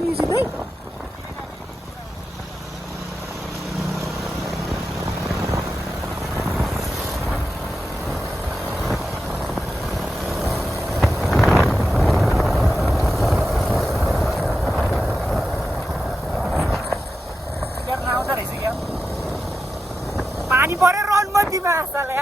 पानी सिधै पानी पऱ्यो रणमतीमा आसाले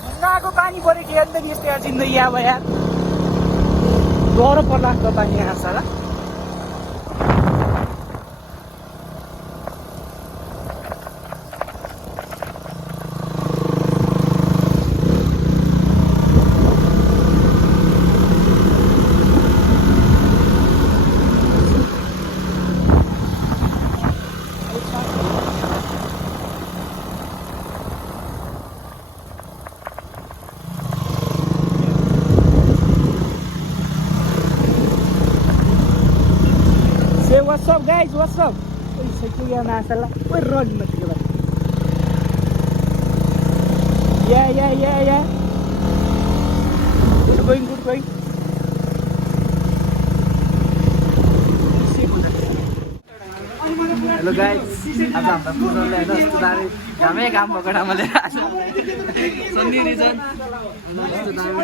घुम्नाको पानी पऱ्यो कि अन्त नि यस्तो जिन्दगी अब यार डह्रो पर्ला त पानी आसाला What's up guys? What's up? Oi, saya masalah. Oi, run mati ke Yeah. Good going. Hello guys. आज हाम्रो पुरोले हैन यस्तो दामी घामै काम भएको ठाउँले आज सन्धि रिजन यस्तो दामी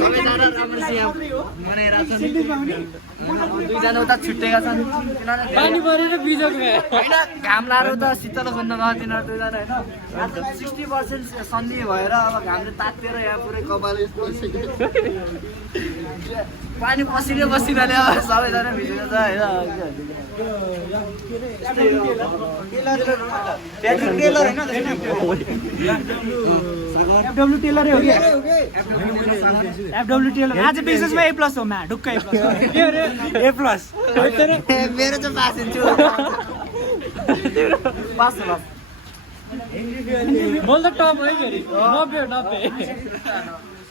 सबैजना राम्रोसित मनाइरहेछन् दुईजना उता छुट्टेका छन् पानी परेर बिजोग हैन घाम लाएर उता शीतल बन्न गयो तिनीहरू दुईजना हैन आज 60% सन्धि भएर अब घामले तातेर यहाँ पुरै कपाल यस्तो पानी बसिरहने अब सबैजना भिजेको छ हैन FW टेलर हो क्या FW टेलर आज बिजनेसमा A+ हो म ढुक्कै A+ के रे A+ मेरो चाहिँ पास हुन्छु पास होला बोल त टप है फेरि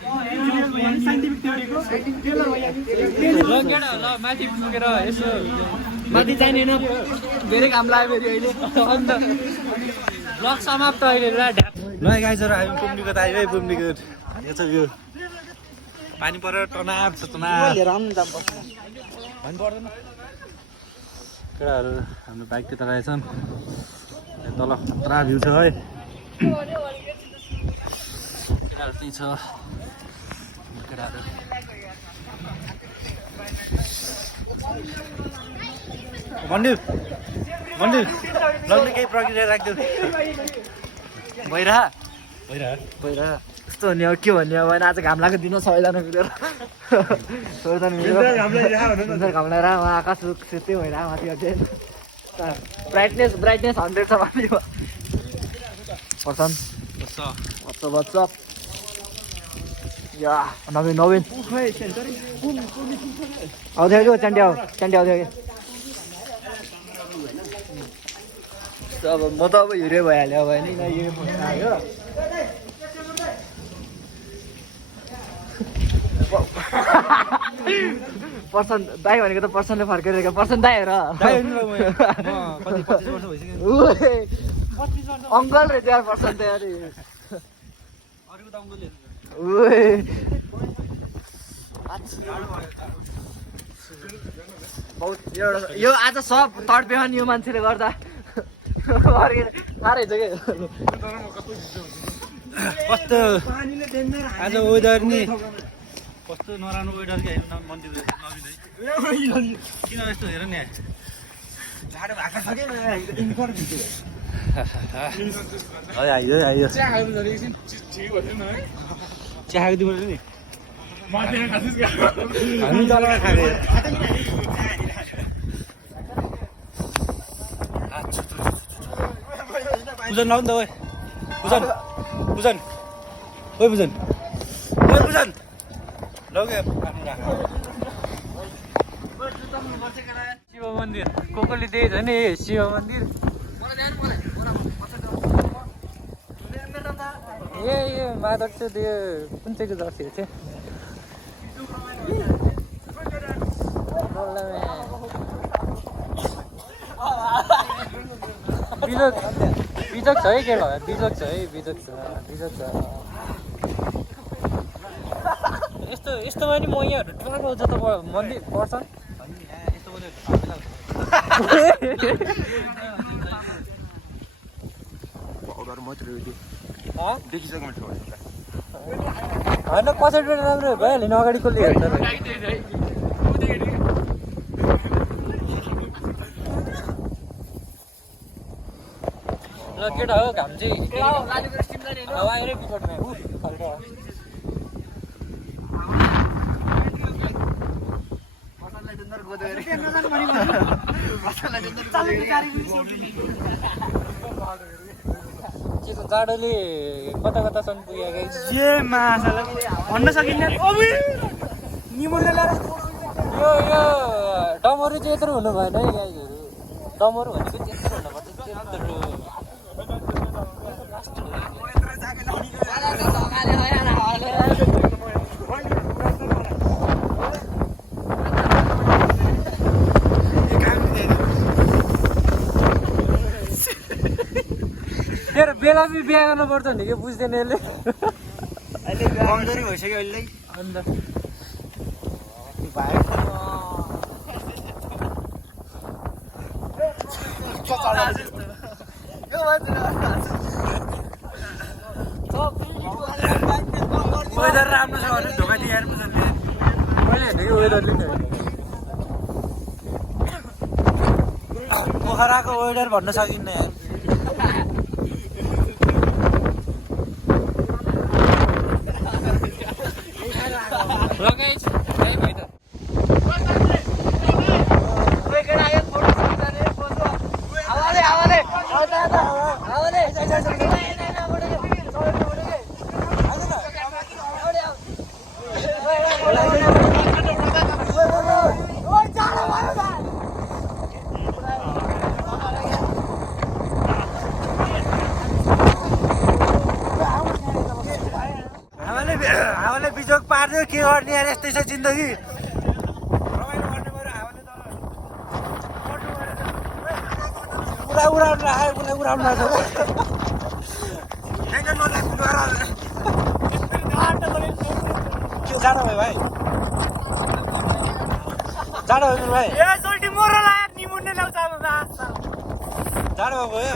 90 साइन्टिफिक थ्योरीको टेलर भइया ल केडा ल माथि पुगेर यसो माथि चाहिँदैन धेरै काम लाग्यो फेरि अहिले अन्त ब्लग समाप्त अहिले ल गाइजहरु हामी पुम्डीको त आइबै पुम्डीको यो छ भ्यू पानी परेर टनाप छ टनाप लिएर आउनु दाम पर्छ भन्नु पर्दैन केटाहरु हाम्रो बाइक त्यता रहेछन् तल खतरा भ्यू छ है केटाहरु त्यही छ केटाहरु भन्नु लगले केही प्रक्रिया राख्दियो भइरह यस्तो भन्ने अब के भन्ने अब आज घाम लागेको दिन सबैजना मिलेर घाम लगाएर आकाश सेतै भइरह माथि अझै ब्राइटनेस 100 छ माथि पर्सन What's या नवीन आउँथ्यो कि चन्डी आउँथ्यो कि अब म त अब हिँडे भइहाल्यो अब होइन आयो पर्सन दाइ भनेको त पर्सनले फर्केर पर्सन दाइ हेर अङ्कल रहेछ यार पर्सन त यार बहुत यो आज सब तडप्यो नि यो मान्छेले गर्दा साह्रै छ कि कस्तो आज वेदर नि कस्तो नराम्रो वेदर कि मन्दिर किन यस्तो हेर नि जाडो भएको छ कि आइयो चिया खाएको तिम्रो नि हामी तलमा खाएको पुजन लाउ नि त ओए पुजन लौ के शिव मन्दिर कोकोले त्यही छ नि शिव मन्दिर ए माधव चाहिँ त्यो कुन चाहिँको जर्सी हो चाहिँ बिजोक छ है के भयो बिजोक छ यस्तोमा नि मैयाहरू टुवाको आउँछ त मन्दिर पर्छन् होइन पछाडिबाट राम्रो भइहाल्यो नि अगाडि कसले हेर्छ ल केटा हो घाम चाहिँ हावाएरै बिचोटमा जाडोले कता कतासम्म पुगेको जे माछालाई भन्न सकिन्न निमुन्ने ल्याएर यो डमरू चाहिँ यत्रो हुनु भएन है गाईहरू डमरू भनेको चाहिँ यत्रो हुनुपर्छ त्यत्रो बेला पनि बिहा गर्नुपर्छ नि के बुझ्दैन यसले कमजोरी भइसक्यो अहिले अन्त वेदर राम्रो छ भने ढोका दिएर पनि मैले हेर्ने वेदरले नि पोखराको वेदर भन्न सकिन्न यार हावाले बिजोग पार्यो के गर्ने यार यस्तै छ जिन्दगी पुरा उडाउनु राख्यो पुरा उडाउनु राख्छ के जाडो भयो भाइ जाडो भयो भाइ जाडो भयो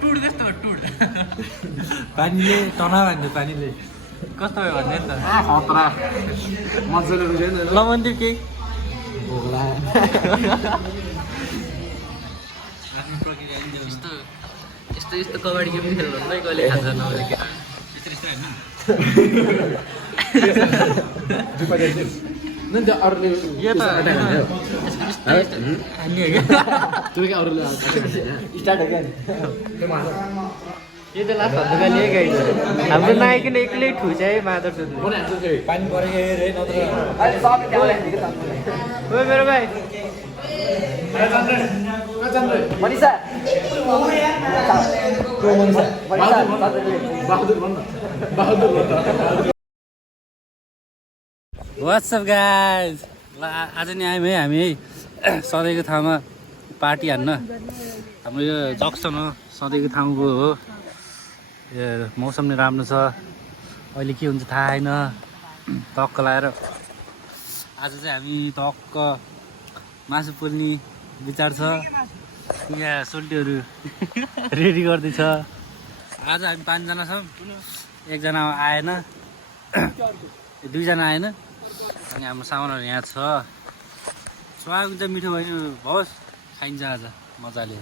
टुड कस्तो टुड पानीले तनाव हान्यो पानीले कस्तो भयो भन्ने नि त खतरा मजाले बुझ्यो नि ल मन्दिर केही भोग्ला आफ्नो प्रक्रिया यस्तो यस्तो यस्तो कबड्डी गेम खेल्नु है कहिले खान्छ नभए यो त यो त लास्ट भन्दा लिएकै हाम्रो नायकले एक्लै ठुस्या है माधव सोध्नु पानी परेको हेरे नत्र ओ मेरो भाइ वाट्सअप गाइज ल आज नि आयौँ है हामी है सधैँको ठाउँमा पार्टी हान्न हाम्रो यो जक्सन हो सधैँको ठाउँको हो यो मौसम नि राम्रो छ अहिले के हुन्छ थाहा छैन टक्क लगाएर आज चाहिँ हामी टक्क मासु पोल्ने विचार छ यहाँ सोल्टीहरू रेडी गर्दैछ आज हामी 5 जना छौँ एकजना आएन दुईजना आएन अनि हाम्रो सामानहरू यहाँ छ स्वागत चाहिँ मिठो भयो होस् खाइन्छ आज मजाले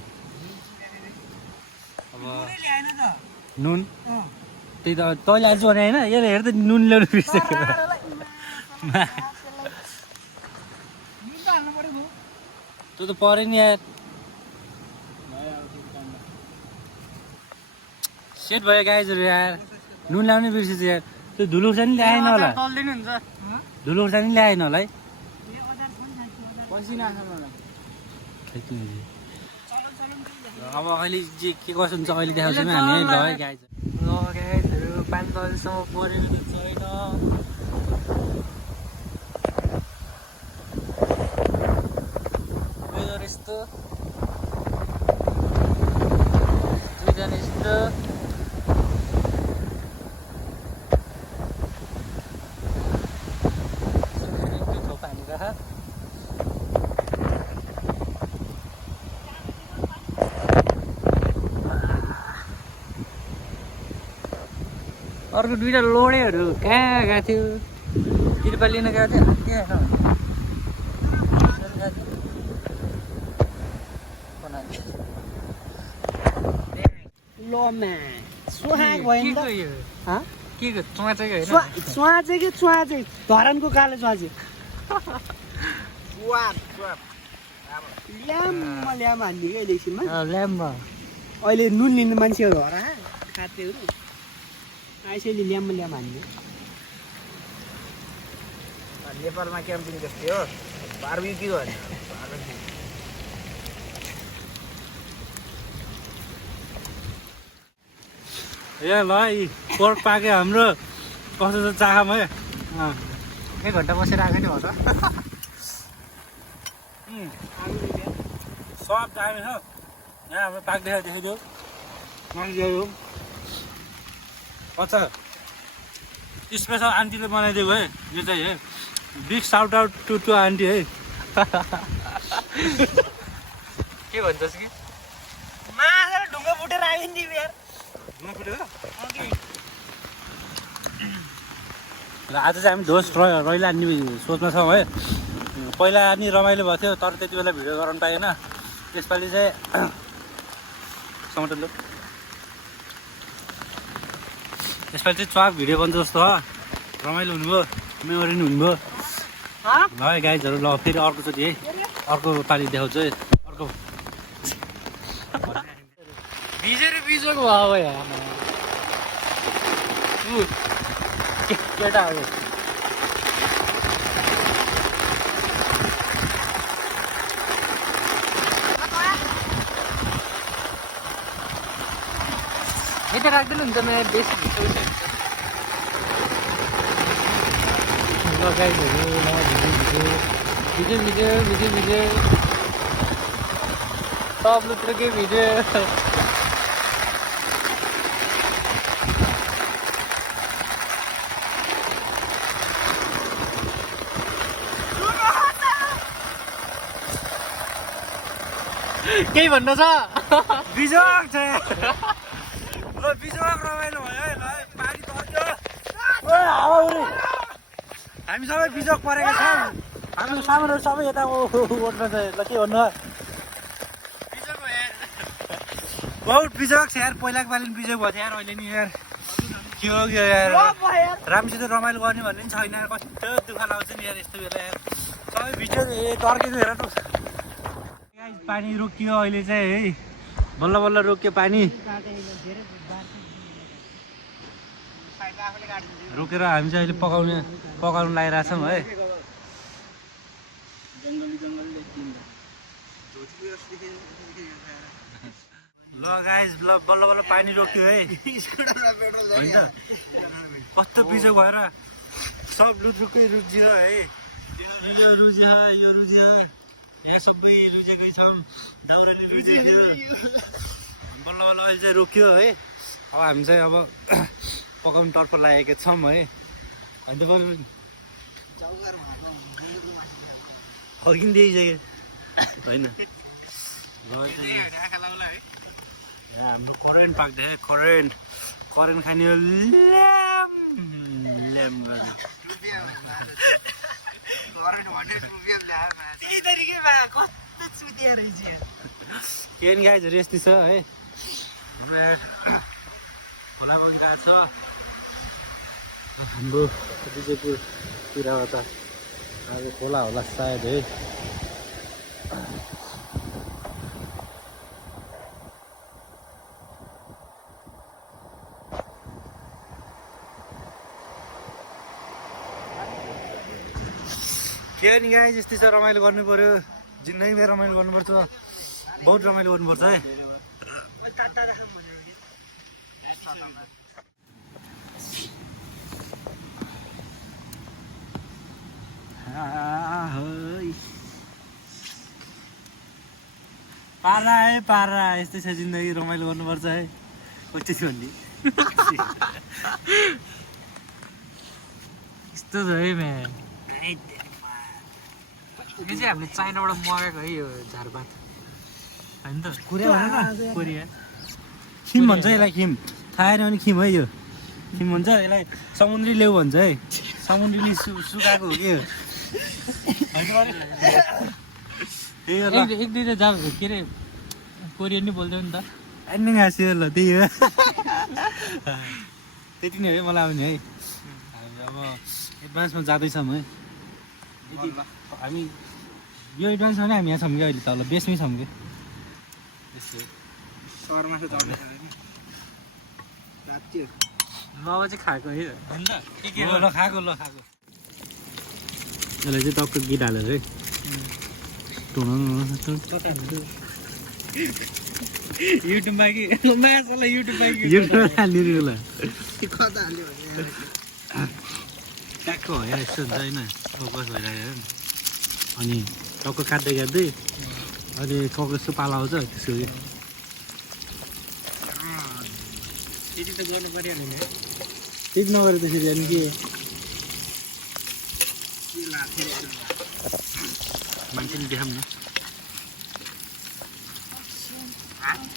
अब नुन त्यही त तैँले आज भने होइन यसले हेर्दा नुन ल्याउनु बिर्सेको त्यो त पऱ्यो नि यार सेट भयो गाइजहरू यार नुन ल्याउनै बिर्सेछ यार त्यो धुलो खुर्सानी ल्याएन होला धुलो खुर्सानी ल्याएन होला है अब अहिले के कसो हुन्छ अहिले देखाउँछौँ हामी है ल है गाइज ल गाइजहरू 5 बजीसम्म परेर छैन वेदर यस्तो 2 जना अर्को दुईवटा लोडेहरू कहाँ गएको थियो तिर्पा लिन गएको थियो त्यहाँ लमा सुहाग भयो नि त के को चुवाचेको होइन चुवा चाहिँ के चुवा चाहिँ धरानको कालो चुवा चाहिँ ल्याम हान्ने क्या इलेक्सनमा ल्याम्ब अहिले नुन लिने मान्छेहरू हरा खातेहरू आइसैले ल्याम हान्ने नेपालमा क्याम्पिङ जस्तै हो बारबिक्यू भने ए ल यी पोर्क पाके हाम्रो कस्तो छ चाखम है 1 घन्टा बसेर आएको नि हो त सब दामी छ यहाँ हाम्रो पाक देखाइदेऊ मागिदियो अच्छा स्पेसल आन्टीले बनाइदिएको है यो चाहिँ है big shout out to aunty है के भन्छस् कि माछा ढुङ्गा फुटेर आयो नि यार र आज चाहिँ हामी दोस्त रैला हान्ने सोचमा छौँ है पहिला नि रमाइलो भएको थियो तर त्यति बेला भिडियो गराउनु पाएन त्यसपालि चाहिँ समाटर यसपालि चाहिँ च्वाक भिडियो बन्छ जस्तो हो रमाइलो हुनुभयो मेमोरी नि हुनुभयो ल है गाइजहरू ल फेरि अर्कोचोटि है अर्को पालि देखाउँछु है अर्को बिजोको भयो यहाँ केटाहरू यता राख्दैन हुन्छ नयाँ बेसी भिडियो सब लुत्रो के भिडियो केही भन्न छ बिजोक छ ल बिजोक रमाइलो भयो है ल पानी पर्यो हामी सबै बिजोक परेका छौँ हाम्रो सामानहरू सबै यता ओर्न चाहिँ ल के भन्नु बहुत बिजोक छ यार पहिलाको पालि पनि बिजोक भएको थियो यार अहिले नि यार के हो यो यार राम्रोसित रमाइलो गर्ने भन्ने पनि छैन कस्तो दुःख लाग्छ नि यार यस्तो बेला यार सबै भिडियो तर्केको हेर त पानी रोकियो अहिले चाहिँ है बल्ल बल्ल रोकियो पानी रोकेर हामी चाहिँ अहिले पकाउनु लागिरहेछौँ है ल गाइस ल बल्ल बल्ल पानी रोक्यो है होइन कस्तो बिजोक भएर सब लुद्रुकै रुजियो है यो रुजियो यो रुजियो यहाँ सबै लुजेकै छौँ दाउराले लुजेको बल्ल बल्ल अहिले चाहिँ रोक्यो है अब हामी चाहिँ अब पकाउनुतर्फ लागेको छौँ है अन्त फर्किँदै होइन हाम्रो करेन्ट पाक्दै करेन्ट खाने ल्याम केन गाइजहरू यस्तै छ है हाम्रो यहाँ खोला बगी गएको छ हाम्रो विजयपुरतिरबाट अब खोला होला सायद है के नि गाई जस्तै छ रमाइलो गर्नु पर्यो जिन्दगीमा रमाइलो गर्नुपर्छ बहुत रमाइलो गर्नुपर्छ है पारा यस्तै छ जिन्दगी रमाइलो गर्नुपर्छ है कति थियो भन्ने यस्तो छ है म्याम यो चाहिँ हामीले चाइनाबाट मगाएको है यो झारपात होइन त कोरिया भन न कोरिया खिम भन्छ यसलाई खिम थाहा छैन भने खिम है यो तिमी भन्छ यसलाई समुद्री लेउ भन्छ है समुद्रीले सुकाएको हो कि एक दुईवटा जाब के अरे कोरियन नै बोल्थ्यो नि त अनि घाँसियो ल त्यही हो त्यति नै हो मलाई आउने है हामी अब एडभान्समा जाँदैछौँ है हामी यो एडभान्समा नै हामी यहाँ छौँ कि अहिले तल बेसमै छौँ कि सहरमा चाहिँ चढ्दै मामा चाहिँ खाएको है ल खाएको यसलाई चाहिँ टक्क गीत हालेर है युट्युबमा कि मासुलाई युट्युबमा कि युट्युबमा हालिदिनु ल कता हाल्यो भने ट्याक्क हो यहाँ यस्तो हुन्छ होइन फोकस भइरहेको अनि टक्क काट्दै काट्दै अहिले टक्क यस्तो पाला आउँछ त्यसको त्यति त गर्नु परिहाल्यो नि त्यति नगरे त्यसरी अनि के मान्छेले देखाउँ न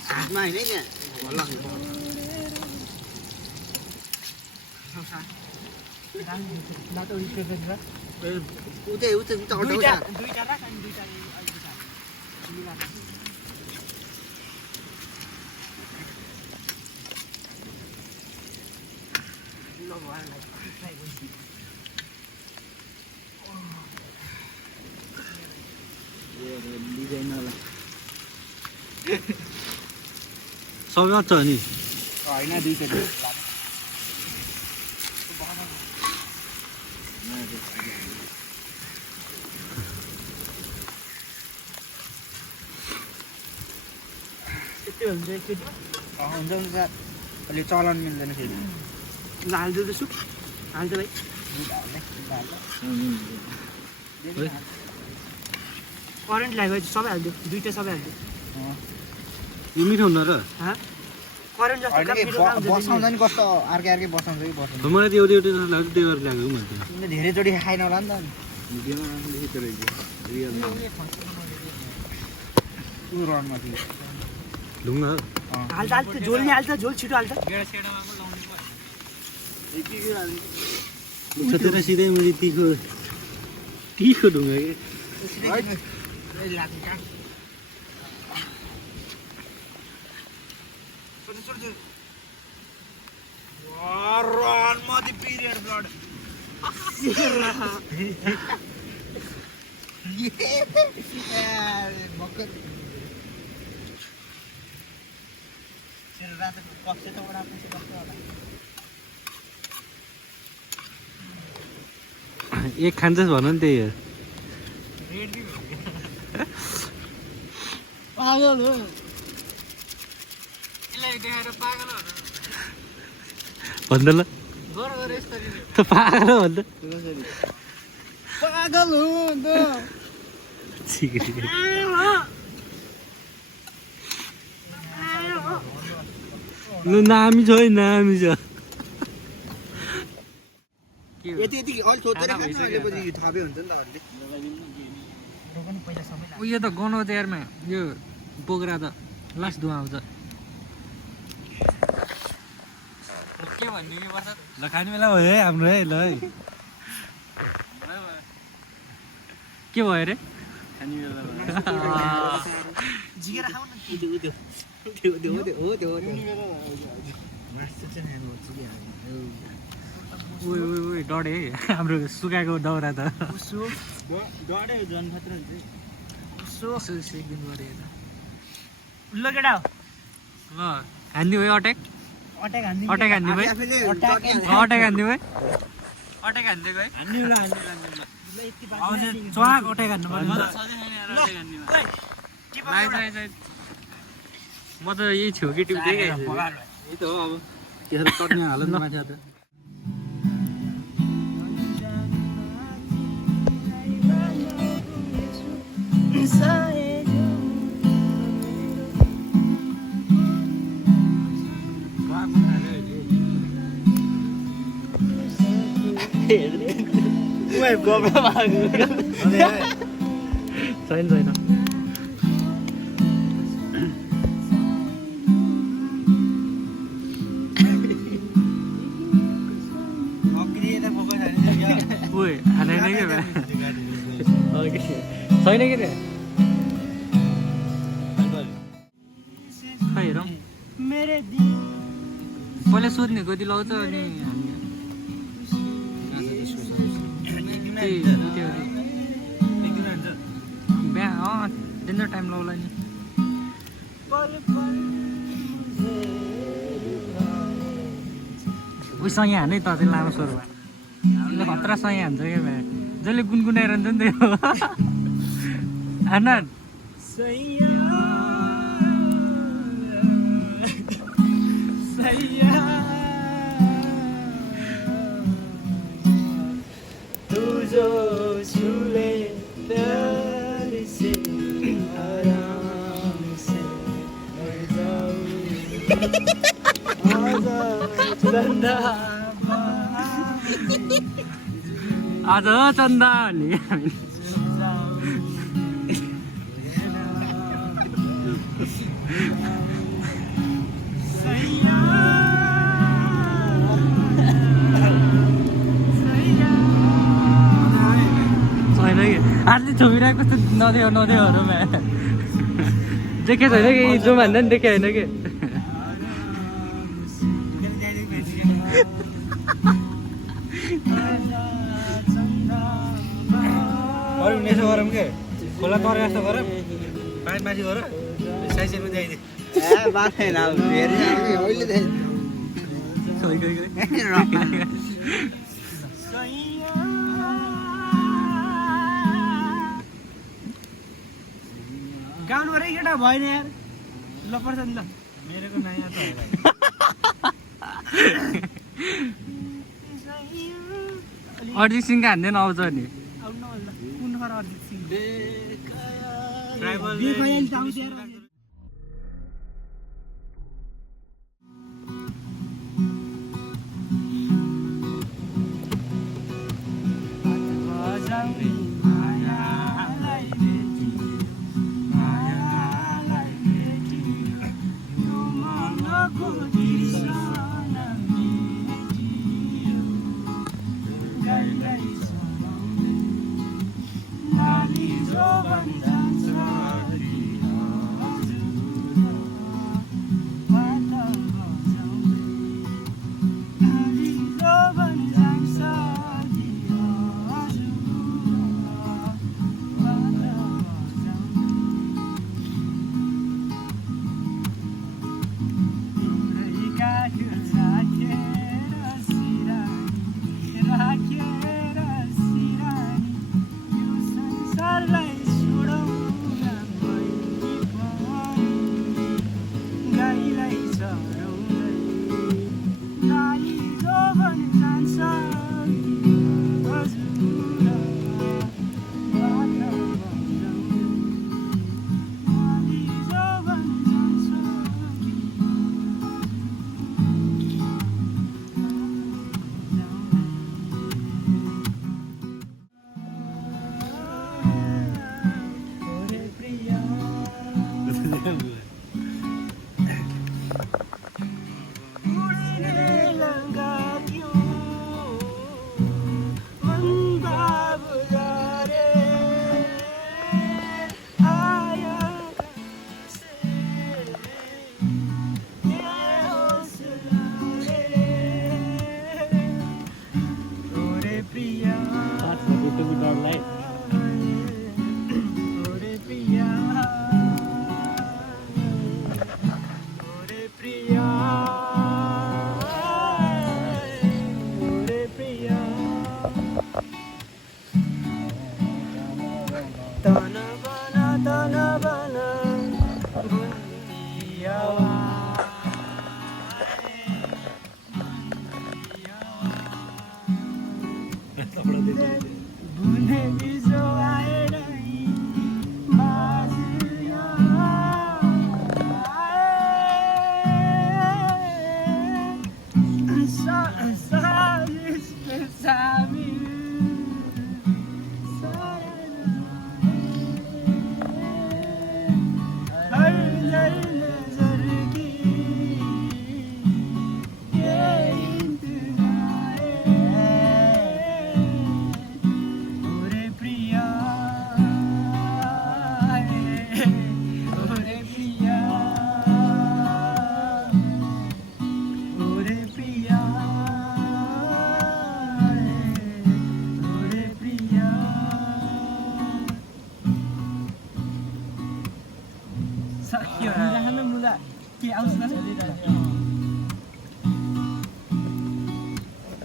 हातमा होइन क्या उतै दुईटा राख अनि दुईटा सबै अच्छा नि होइन दुईटा हुन्छ हुन्छ अहिले चलन मिल्दैन फेरि हाल्दो त सु हाल्दो भाइ करेन्ट लाग्यो सबै हाल्दो दुईटा सबै हाल्दो यो मिठो हुन्न र करेन्ट जस्तो बसाउँदा नि कस्तो अर्कै बसाउँछ कि बसाउँछ मलाई त्यो एउटा जस्तो लाग्छ त्यही गरेर ल्याएको मैले तिमीले धेरैचोटि खाइन होला नि त रनमा थियो ढुङ्गा हाल्छ झोल नि हाल्छ झोल छिटो हाल्छ तेरो सिधै मैले तिखो ढुङ्गा कि एक खान्छस् भन नि त्यही हो पागल हो यसलाई देखाएर पागल हो भन्दा ल गर यसरी त पागल हो भन्दा पागल हो त लु नामी छ है नामी छ यति अलि सोचेर खान्छ अहिलेपछि थपे हुन्छ नि त अलि उयो त गनाउ तयारमा यो बोक्रा त लास्ट धुवा आउँछ के भन्ने कि पर्छ ल खाने बेला भयो है हाम्रो है ल है के भयो अरे खाने बेला झिकेर खाऊ न उयो डढे है हाम्रो सुकाएको दाउरा त डढे झन् खतरा हुन्छ एकदिन गरे ल केटा ल हान्दियो है अट्याक अट्याक हान्दियो भाइ अट्याक हान्दियो भाइ अट्याक हानिदिएको है चुवाक अट्याक हान्नु पर्यो म त यही छु कि टिप्दै यही त हो अब त्यसरी चट्नी हाल न माथि त छैन छैन ओए हालेन के बे छैन के रे खै हेरौँ पहिला सोध्ने कति लाउँछ अनि बिहा डेन्जर टाइम लाउला नि उसँग हानै त चाहिँ लामो स्वरमा खतरासँग हान्छ क्या भाइ जसले गुनगुनाइरहन्छ नि त्यो आनन्द आज चन्दा भन्ने हामी छैन कि आजले छोपिरहेको कस्तो नदेऊहरूमा देखेको छैन कि जो भन्दा नि देखे होइन कि यसो गरौँ के खोला तरे जस्तो गरौँ पानी माथि गर साइजमा जाइदिए गाउनु पऱ्यो केटा भएन यार ल पर्छ नि ल मेरोको नयाँ त अरिजित सिंहको हान्दैन आउँछ नि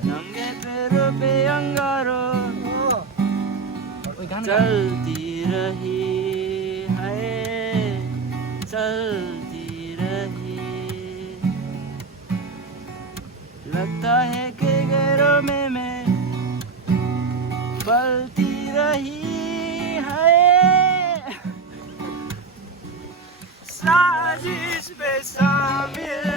नंगे पैरों पे अंगारों चलती रही है चलती रही लगता है कि गैरों में मैं पलती रही है साजिश पे शामिल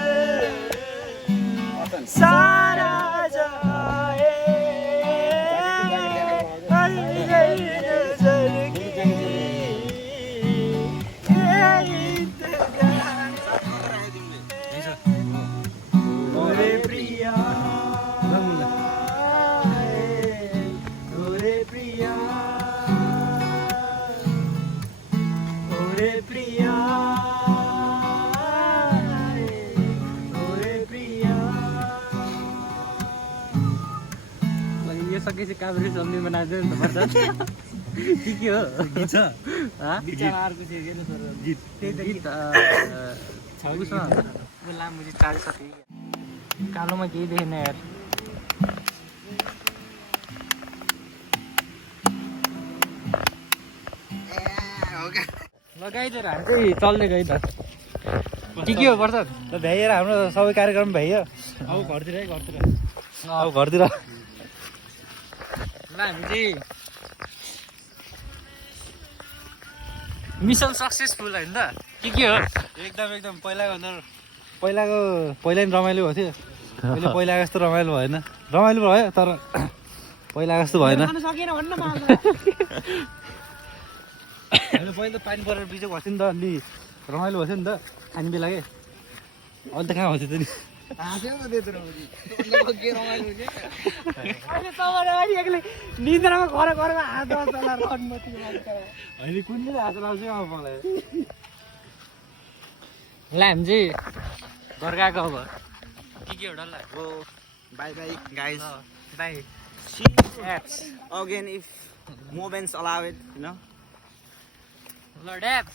सारा जाए यो सकेपछि काभ्रे सम्मी बनाइदियो नि त पर्छ के हो गीत छ गीत लामो चार सके कालोमा केही देखेन यार लगाइदिएर हामी चाहिँ चल्दै गयो त के हो पर्छ त भ्याइएर हाम्रो सबै कार्यक्रम भ्याइयो अब घरतिर है घरतिर अब घरतिर ल हामी चाहिँ मिसन सक्सेसफुल होइन त के हो एकदम पहिला नि रमाइलो भएको थियो पहिला जस्तो रमाइलो भएन रमाइलो भयो तर पहिला जस्तो भएन पहिला त पानी परेर बिचो भएको थियो नि त अलि रमाइलो भएको थियो नि त खाने बेला के अहिले त कहाँ भएको थियो त नि निद्रामा घर घरमा हात अहिले कुन चाहिँ हात लाउँछ मलाई ल हामी चाहिँ घर गएको अब के हो डल्ला हो by by guys by see again if moments allow it, you know. ल ड्याप